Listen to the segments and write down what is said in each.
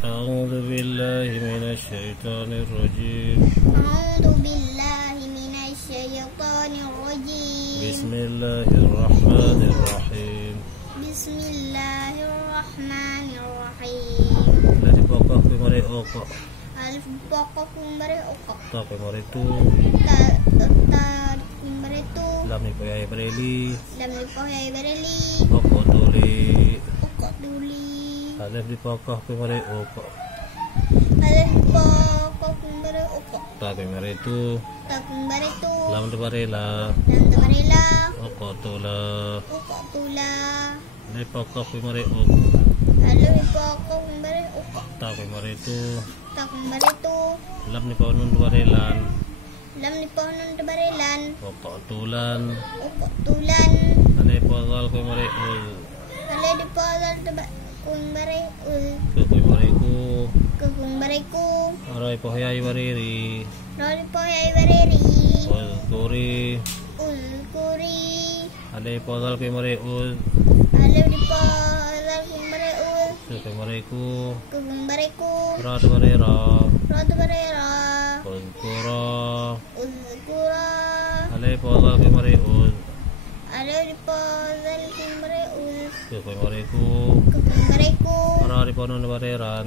أعوذ بالله من الشيطان الرجيم. أعوذ بالله من الشيطان الرجيم. بسم الله الرحمن الرحيم. بسم الله الرحمن الرحيم. Dari pokok kemari okok. Alif pokok kumbare okok. Tak kemari tu. Ta kumbare tu. Lam ni poyai bereli. Lam ni poyai bereli. Okok tuli. Okok tuli. Alif di pokok kemari okok. Alif pokok kumbare okok. Tak kemari tu. Ta kumbare tu. Lam tu barela. Lam tu barela. Okok tula. Okok tula. Dari pokok kemari okok. Alif pokok kumbare okok. Tak kemari tu. Ta kumbare tu. Lam ni paunun barelan. Lam ni pohon tu barelan. Okok tulan. Okok tulan. Alif pokok kemari ul. Alif di pohon tu kumbare ul. Kemari ku. Ke kumbare ku. Arai poyai bereri. Roli poyai bereri. Ul kuri. Ul kuri. Alif pokok kemari ul. Alif di pohon kumbare ul. Kemari ku. Ke kumbare ku. Ra tu barera. Roti barera. Ul kura. Ul kura. Alif pokok kemari ul. Alif di pohon kumbare ul. Kemari ku. Ke kumbare ku. Ra di paunun bareran.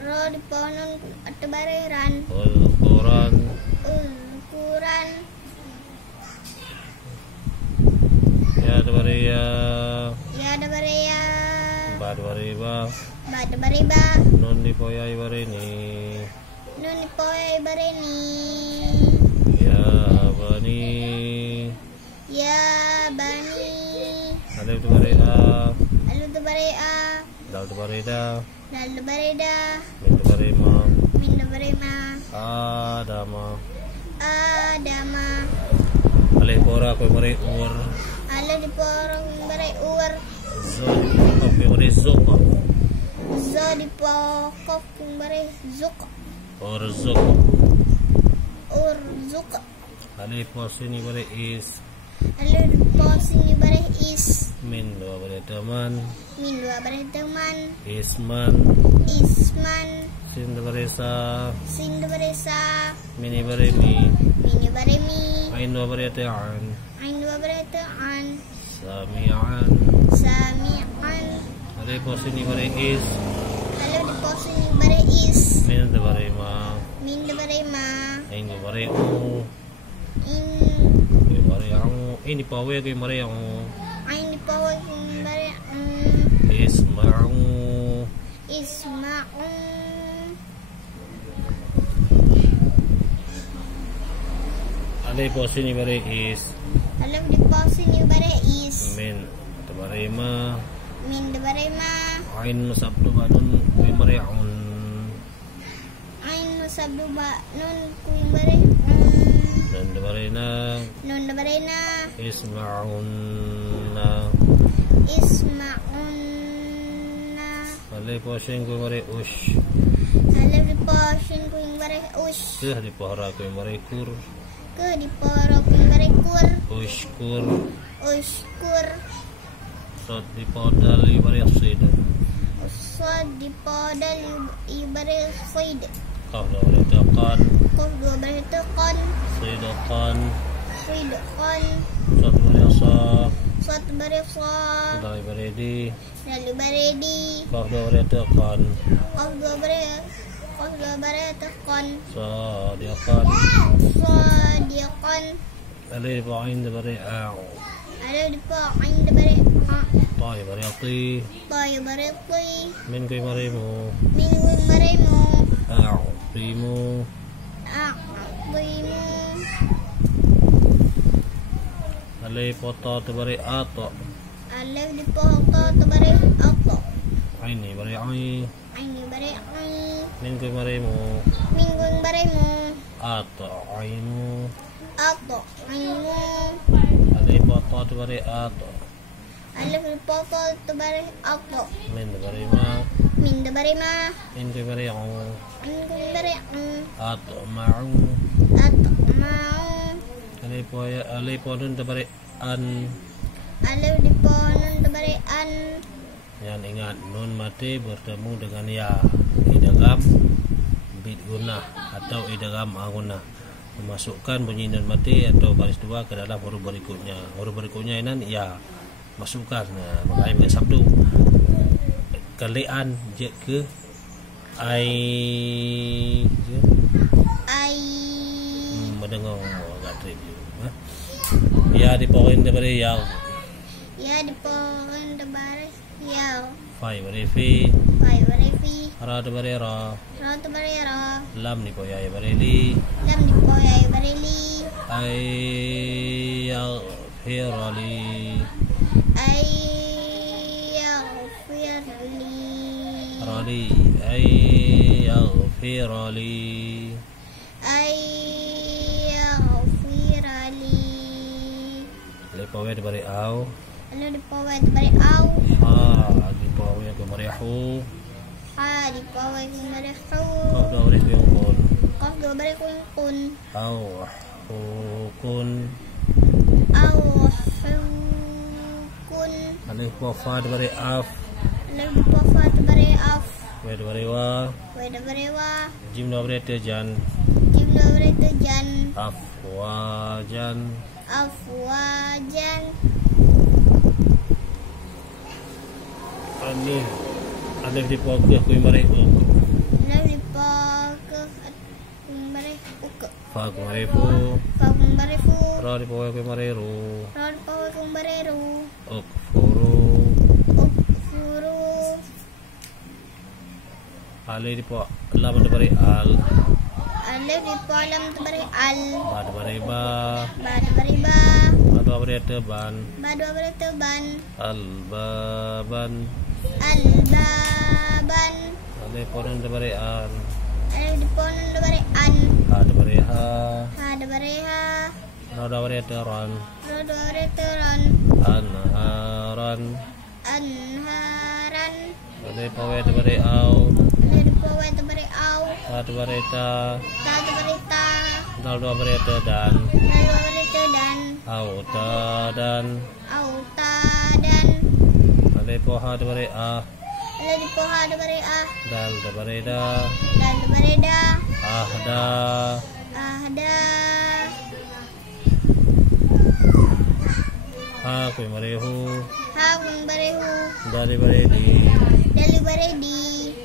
Roli pohon tu bareran. Ul kuran. Ul kuran. Ya tu bareya. Ya ada barea. Ba tu bareba. Bada bareba. Nun di poyai bareni. Nuni poyai bareni. Ya bani. Ya bani. Alif tu barea. Alu tu barea. Dal tu bareda. Lalu bareda. Min tu barema. Minda barema. Adama. Adama. Alif pora kemari ur. Alu di porong bare uar. Zul kemari zuka. Zo di pokok bare zuk. Or zuka. Ur zuk. Alif posini bare is. Alu di posini bare is. Min dua bare teman. Min dua bare teman. Isman. Isman. Sin tu bare sa. Sindu bare sa. Mini bare mi. Mini bare mi. Ain dua bare ta'an. Ain dua bare ta'an. Sami'an. Sami'an. Alif posini bare is. Lalu di posisi bare is. Min tu bare ma. Min de bare ma. Ain dua bare u. In Kemari ang. Ini pawe kemari ang. ain di pawai bare Isma'u. isma'un. Alif posini bare is. Lalu di posisi bare is. Min tu bare ma. Min de bare ma. Ain musabdu badun kemari ang. Ain musabdu ba nun kuin bare Dan tu bare na. nun de bare na. Isma'unna. Isma'unna. Alif posini kemari ush. Lalu di posisi kuin bare ush. Dah di pohara kemari kur. Ke di poro kuin bare kur. Ushkur. Ushkur. Sot di podal ibari asid. Sod di podal ibare sid. Kau dah boleh tekan. Kau dua bare tekan. Sidakan. Sidqan. Sot boleh asa. Sod bare sa. Dah ibari di. Lalu bare di. Kau dah boleh tekan. Kau dua bare tekan. Sadiakan. Sadiqan. Alif ain ibari au. Ada di pain de bare ha. Ta ibari ati. Bayo bare kui. Min kau marimu. Minggu bare mo. Au. Timu. Akbimu. Alif pota ibari ato. Alif di pokok tu bare apa. Ain ibari ai. Aini bare ai. Min kau marimu. Minggu bare mo. Ato aimu. Apa aimu. Alif pota ibari ato. Alif di pokok tu bare apa. Min ibari ma. Min de bare ma. Min kau ibari au. Minggu bare Ato ma'u. atau mau. Alif ponun ibari an. Alif di pohon tu bare an. Yang ingat nun mati bertemu dengan ya. idgham bidgunah atau idgham agunah, memasukkan bunyi nun mati atau baris dua ke dalam huruf berikutnya. Huruf berikutnya ini ya masukkan. Nah, makanya pakai sabdu. Kalian je ke ai mendengar agak trip juga. Ya dipoin daripada yau. Ya dipoin daripada yau. Fai barifi. Fai barifi. Ra daripada ra. Ra daripada ra. Lam dipoyai barili. Lam dipoyai barili. Ay yaghfirli. Ay yaghfirli. Rali. Ay yaghfirli. Ay yaghfirli. Dipoyai daripada au. Lalu dipoyai daripada au. Ha dipoyai ke marihu. Ha dipoyai ke marihu. Kau dah boleh kun. Qaf dua bari kun. Au hukun. Au hukun. Alif wa fa daripada af. Lalu dipoyai daripada af. Wa daripada wa. Wa daripada wa. Jim daripada tejan. Jim dua bari tujan. Afwajan. Afwajan. Alif dipoyai ke marihu. Lalu dipoyai kumbare uke. Fa ke marifu. Fa kumbare fu. Ra dipoyai ke mariru. Ra dipoyai kumbare ru. Ukfuru. Ukfuru. Alif dipoyai lam daripada al. Alif dipoyai lam daripada al. Ba daripada ba. Ba daripada ba. Ba daripada teban. Ba daripada teban. Al-baban. Al-baban. Alif ponen daripada an. Alif dipoyai daripada an. Ha daripada ha. Ha daripada ha. Ra daripada teran. Ra daripada teran. Anharan. Anharan. Alif poyai daripada au. Alif dipoyai daripada au. Ha daripada ta. Ta daripada ta. Dal daripada tedan. Lalu daripada tedan. Au tadan. Au tadan. Alif poha daripada a. Lalu dipoyai daripada ah. Dal daripada da. Dan daripada da. Ahda. Ahda. Ha ku marihu. Ha kumbare hu. Daripada di. Lalu daripada di.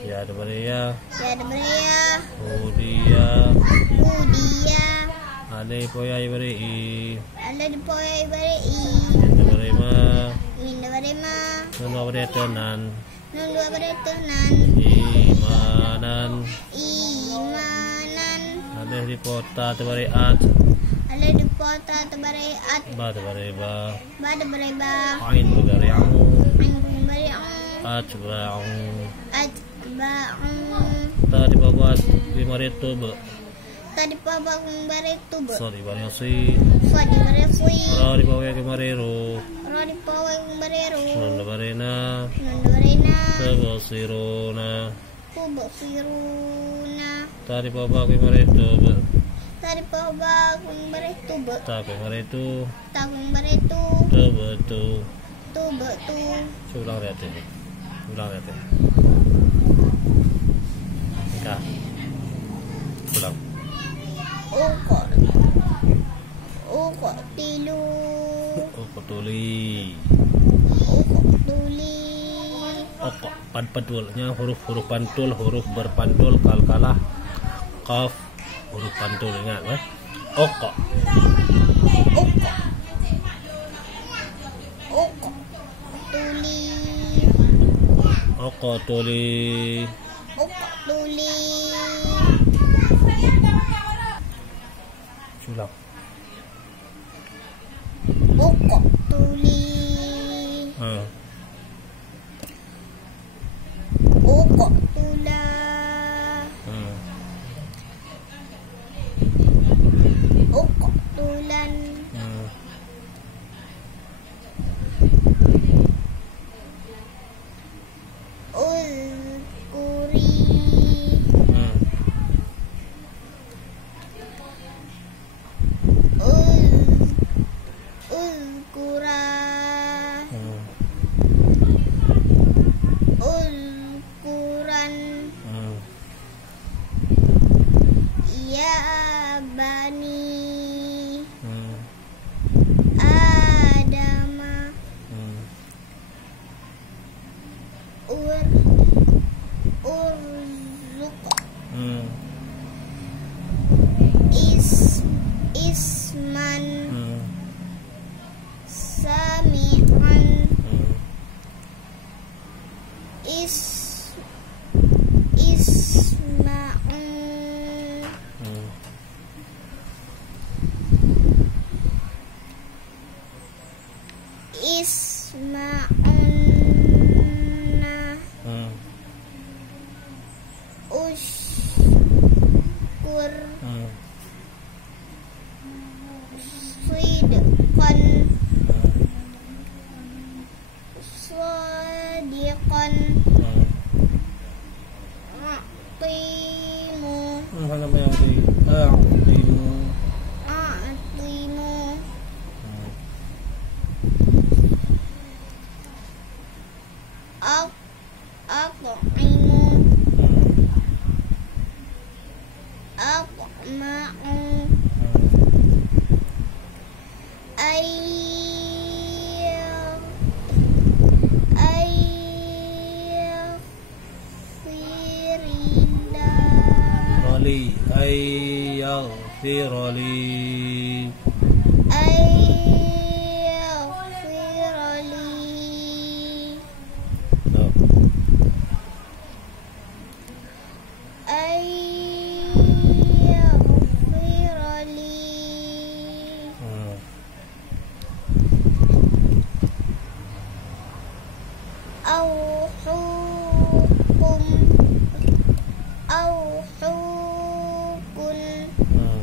Ya daripada ya. Ya daripada ya. Hudia. Udia. Alif poyai daripada i. Lalu dipoyai daripada i. Daripada ma. Min daripada ma. Nun daripada tenan. Nun daripada tenan. Imanan. Imanan. Alif dipota daripada at. Lalu dipoyai daripada at. Ba daripada ba. Ba daripada ba. Ain daripada au. An kumbare ang. Atba'u. Atba'u. Ta di bawah 500 be. Tadi papa kumbare tuba. Sorry bari si. So daripada sui. Ra di bawah ke mariru. Ra dipoyai kumbare ru. Nun daripada na. Nun daripada na. Tabasiruna. Kubasiruna. Ta di bawah ke maritu be. Tadi papa kumbare tuba. Ta ke maritu. Ta kumbare tu. Tebetu. Tuba tu. Ulang lihat ini. Ulang lihat ini. Enggak. Ulang. Uko. Uko tilu. Uko tuli. Uko tuli. Uko pantul-nya huruf-huruf pantul, huruf berpantul kal-kalah. Qaf huruf pantul ingat ya. Uko. Uko. Uko tuli. Uko tuli. Uko tuli. Ulang. Uko tuli. Uko tula. Uko tulan. Uzkuri. Uzkuri. Hmm. Sidqan Sadiqan Hmm. Atimu Ano ba yung atimu? Atimu Hmm. Atimu Hmm. Atma'u Ayyaghfirillah Rali ay yaghfir li. Ayyaghfirli No. Ayyaghfirli Hmm. Au hukum Hmm.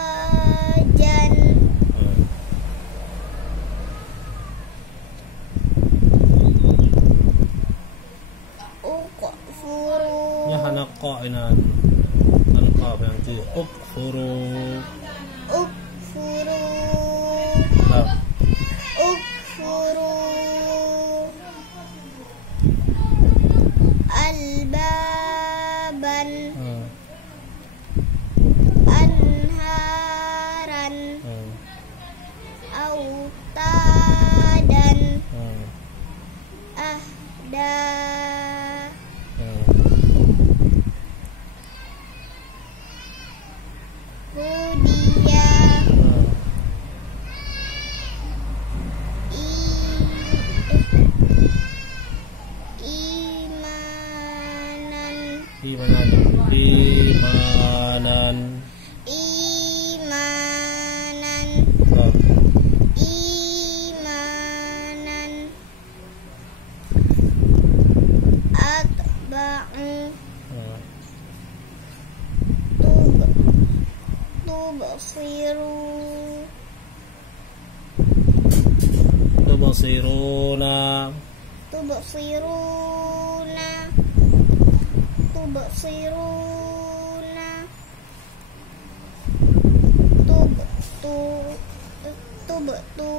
Afwajan Hmm. Ukfuru Ya hanaqqa inan. Hanaqqa apa yang itu? Ukfuru. Ukfuru Nah. Ukfuru Albaban Hmm. Anharan Hmm. Autadan Hmm. Ahda Hmm. Hudiya Hmm. Imanan Imanan. Imanan Nah. Imanan Atba'u Hmm. Tubsiru Tubsiruna. Tubsiruna Tubsiruna Tubtu